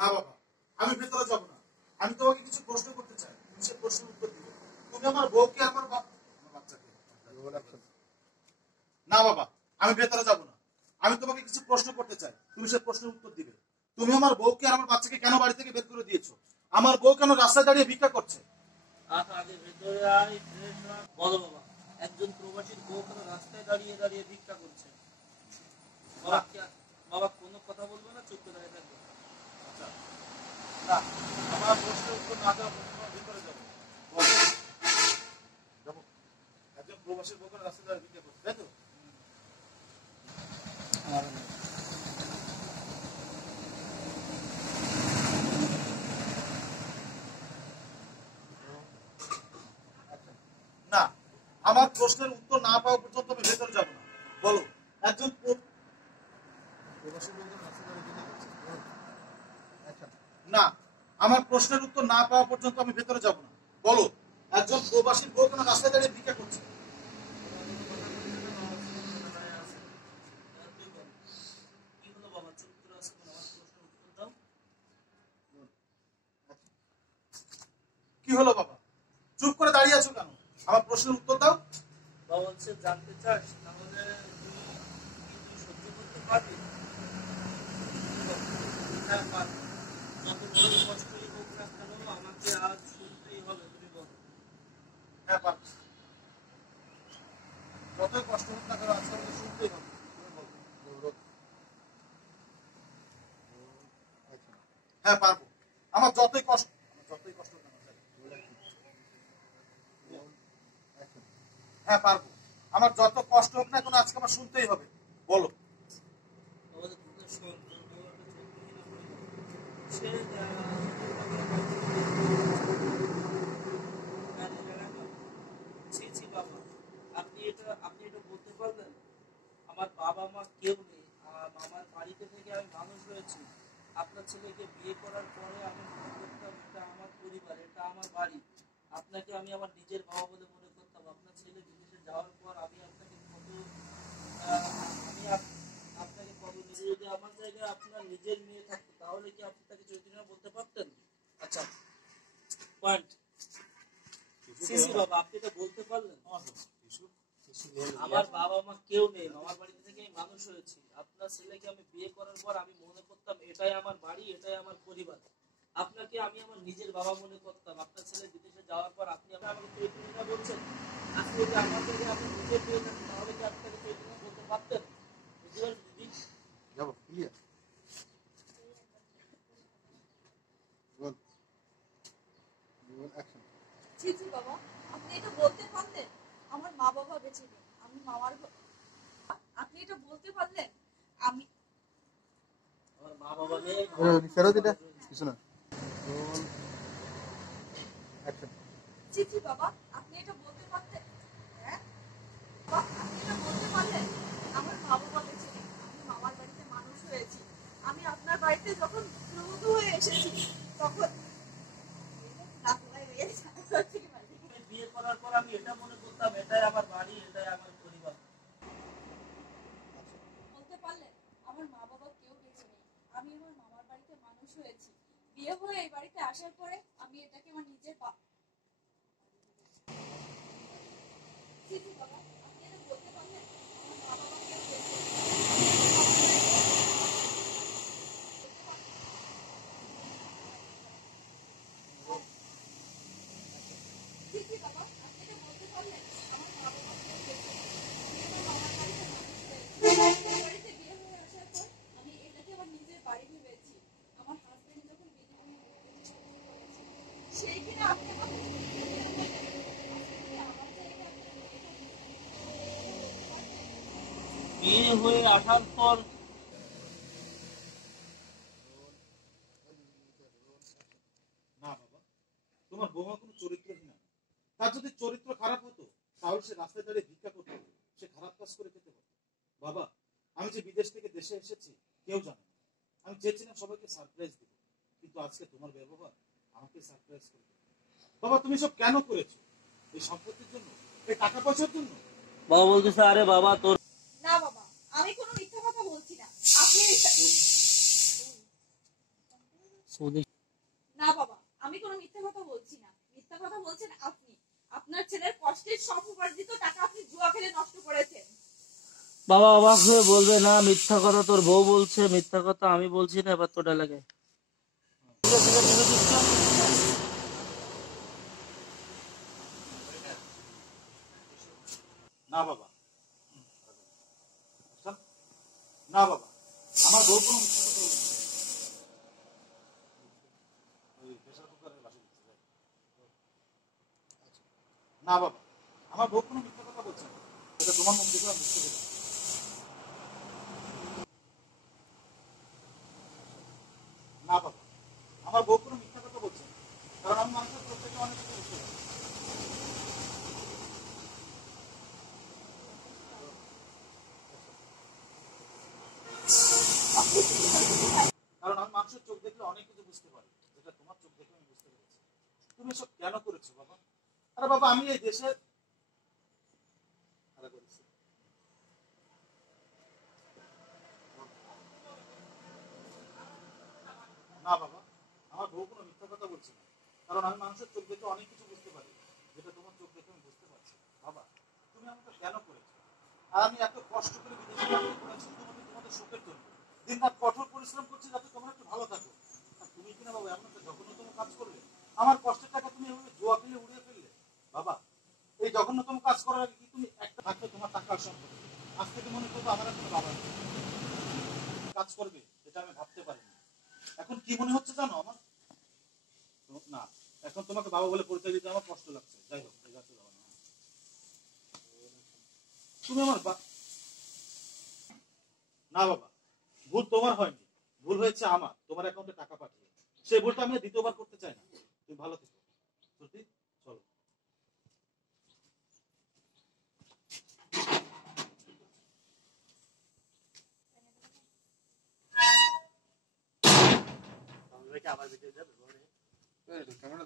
না বাবা, আমি ভেতরে যাব না। আমি তোমাকে কিছু প্রশ্ন করতে চাই, তুমি সে প্রশ্নের উত্তর দিবে। তুমি আমার বউকে আমার বাচ্চাকে। না বাবা, আমি ভেতরে যাব না। আমি তোমাকে কিছু প্রশ্ন করতে চাই, তুমি সে প্রশ্নের উত্তর দিবে। তুমি আমার বউকে আর আমার বাচ্চাকে কেন বাড়ি থেকে বের করে দিয়েছো? আমার বউ কেন রাস্তায় দাঁড়িয়ে ভিক্ষা করছে? আগে ভেতরে আয়, বলো বাবা, একজন প্রবাসীর বউ কেন রাস্তায় দাঁড়িয়ে দাঁড়িয়ে ভিক্ষা করছে? বাবা কোনো কথা বলবে না, চুপ করে দাঁড়িয়ে থাকবে। আচ্ছা, না, আমার প্রশ্নের উত্তর না দেওয়া পর্যন্ত ভিতরে যাবো। যাবো। একজন প্রবাসীর বউ কেন রাস্তায় দাঁড়িয়ে ভিক্ষা করছে, তাই তো? না, আমার প্রশ্নের উত্তর না পাওয়া পর্যন্ত আমি ভেতরে যাব না। বলো, একজন না, আমার প্রশ্নের উত্তর না পাওয়া পর্যন্ত আমি ভেতরে যাব না। বলো, একজন প্রবাসীর বউ কেন রাস্তায় দাঁড়িয়ে ভিক্ষা করছে? কি হলো বাবা, চুপ করে আছো কেন? আমার প্রশ্নের উত্তর দাও। কি হলো বাবা, চুপ করে দাঁড়িয়ে আছো কেন? আমার প্রশ্নের উত্তর দাও। বাবা হচ্ছে জানতে চাস, তাহলে তুই সহ্য করতে পারবি? হ্যাঁ পারবি। যত বড় কষ্টই হোক না কেন আমাকে আজ শুনতেই হবে, তুমি বলো। হ্যাঁ পারবো। যতই কষ্ট হোক না কেন আজকে আমাকে শুনতেই হবে। হ্যাঁ পারবো। আমার যতই কষ্ট হোক না কেন। হ্যাঁ পারবো। আমার যত কষ্ট হোক না কেন আজকে আমার শুনতেই হবে। বলো। আমাদের কথা শোন, তোর বউ একটা চরিত্রহীন সে ছি বাবা, আপনি এটা বলতে পারবেন? আমার বাবা মা কেউ নেই, আমার বাড়িতে থেকে আমি মানুষ হয়েছি। আপনার ছেলেকে বিয়ে করার পরে আমি মনে করতাম এটা আমার পরিবার, এটা আমার বাড়ি। আপনাকে আমি আমার নিজের বাবা বলে মনে করতাম। আপনার ছেলে বিদেশে যাওয়ার পর আমি আপনাকে নিজে যদি আমার জায়গায় আপনার নিজের মেয়ে থাকতো তাহলে কি আপনি তাকে চরিত্রহীন বলতে পারতেন? আচ্ছা, পয়েন্ট। সিসি বাবা, আপনি এটা বলতে পারলেন? আমার বাবা মা কেউ নেই, আমার বাড়িতে থেকে মানুষ হয়েছি। আপনার ছেলেকে আমি বিয়ে করার পর আমি মনে করতাম এটাই আমার বাড়ি, এটাই আমার পরিবার। আপনাকে আমি আমার নিজের বাবা মনে করতাম। আপনার ছেলে বিদেশে যাওয়ার পর আপনি আমাকে চরিত্রহীন বলছেন। আজকে যদি আমার জায়গায় আপনি নিজের বিয়ে থাকতেন তাহলে কি আপনি তাকে চরিত্রহীন বলতে পারতেন? বুঝতে পারছেন দিদি? যাবো ক্লিয়ার। বল। জি জি বাবা, আপনি এটা বলতে পারলেন? আমার মা বাবা বেঁচে নেই, আমি মামার আপনি এটা বলতে পারলেন? আমি আমার মা বাবা নেই, কিছু না। জি জি বাবা, আপনি এটা বলতে পারতেন? হ্যাঁ আপনি এটা বলতে পারলেন? আমার মা বাবা বেঁচে নেই, আমি মামার বাড়িতে মানুষ হয়েছি। আমি আপনার বাড়িতে যখন গৃহবধূ হয়ে এসেছি তখন বিয়ে করার পর আমি এটা মনে করতাম এটাই আমার বাড়ি, এটাই আমার পরিবার। বলতে পারলেন? আমার মা বাবা কেউ বেঁচে নেই, আমি আমার মামার বাড়িতে মানুষ হয়েছি। বিয়ে হয়ে এই বাড়িতে আসার পরে আমি এটাকে আমার নিজের বাবা আপনি এটা বলতে পারলেন? আমার মা বাবা কেউ বেঁচে নেই। বাবা, আপনি এটা বলতে পারলেন? আমার মা বাবা কেউ বেঁচে নেই, আমি আমার মামার বাড়িতে মানুষ হয়েছি। এই বাড়িতে বিয়ে হয়ে আসার পর আমি এটাকে আমার নিজের বাড়ি ভেবেছি। আমার হাজবেন্ড যখন সেই কিনা আপনি আমাকে বিয়ে হয়ে আসার পর না বাবা, তোমার বৌমা কোনো চরিত্রহীন না। তার যদি চরিত্র খারাপ হতো তাহলে সে রাস্তায় দাঁড়িয়ে ভিক্ষা করতে হতো, সে খারাপ কাজ করে খেতে হতো। বাবা, আমি যে বিদেশ থেকে দেশে এসেছি কেউ জানে না। আমি চেয়েছিলাম সবাইকে সারপ্রাইজ দিব, কিন্তু আজকে তোমার ব্যবহার আমাকে সারপ্রাইজ করে দিল। বাবা, তুমি সব কেন করেছো? এই সম্পত্তির জন্য? এই টাকা পয়সার জন্য? বাবা বলতেছে আরে বাবা তোর না বাবা, আমি কোনো মিথ্যা কথা বলছি না। আপনি না বাবা, আমি কোনো মিথ্যা কথা বলছি না। মিথ্যা কথা বলছেন আপনি। আপনার ছেলের কষ্টের সব উপার্জিত টাকা আপনি জুয়া খেলে নষ্ট করেছেন। বাবা অবাক হয়ে বলবে, না মিথ্যা কথা তোর বউ বলছে, মিথ্যা কথা আমি বলছি না। এবার তোটা লাগে। না বাবা, না বাবা, আমার বউ কোনো মিথ্যা কথা বলছে না। ওই প্রেসার কুকারের বাসি দিচ্ছে, যাই। না বাবা, আমার বউ কোনো মিথ্যা কথা বলছে না। এটা তোমার মুখ দেখে আমি বুঝতে পেরেছি। না বাবা, আমার বউ কোনো মিথ্যা কথা বলছে না, কারণ আমি মানুষের চোখ থেকে অনেক কিছু বুঝতে পারি। কারণ আমি মানুষের চোখ দেখলে অনেক কিছু বুঝতে পারি, যেটা তোমার চোখ দেখে আমি বুঝতে পেরেছি। তুমি এসব কেন করেছো বাবা? আরে বাবা, আমি এই দেশের না বাবা, আমার বউ কোনো মিথ্যা কথা বলছে না, কারণ আমি মানুষের চোখ দেখে অনেক কিছু বুঝতে পারি, যেটা তোমার চোখ দেখে আমি বুঝতে পারছি। বাবা, তুমি আমাকে কেন করেছো? আর আমি এত কষ্ট করে বিদেশে চাকরি করেছি শুধুমাত্র তোমাদের সুখের জন্য। দিন রাত কঠোর পরিশ্রম করছি যাতে তোমরা একটু ভালো থাকো। আর তুমি কিনা বাবা এমন একটা জঘন্যতম কাজ করলে। আমার কষ্টের টাকা তুমি এভাবে জুয়া খেলে উড়িয়ে ফেললে। বাবা, এই জঘন্যতম কাজ করার আগে কি তুমি একটা থাকলে তোমার টাকার সম্পদ? আজ থেকে মনে করবো আমার কোনো বাবা নেই। কাজ করবে এটা আমি ভাবতে পারিনি। এখন কি মনে হচ্ছে জানো আমার? না, এখন তোমাকে বাবা বলে পরিচয় দিতে আমার কষ্ট লাগছে। যাই হোক, তুমি আমার না বাবা, ভুল তোমার হয়নি, ভুল হয়েছে আমার তোমার অ্যাকাউন্টে টাকা পাঠিয়ে। সেই ভুলটা আমি দ্বিতীয়বার করতে চাই না। তুমি ভালো থেকো। সত্যি, চলো। আবার ভিডিও যাবে ক্যামেরা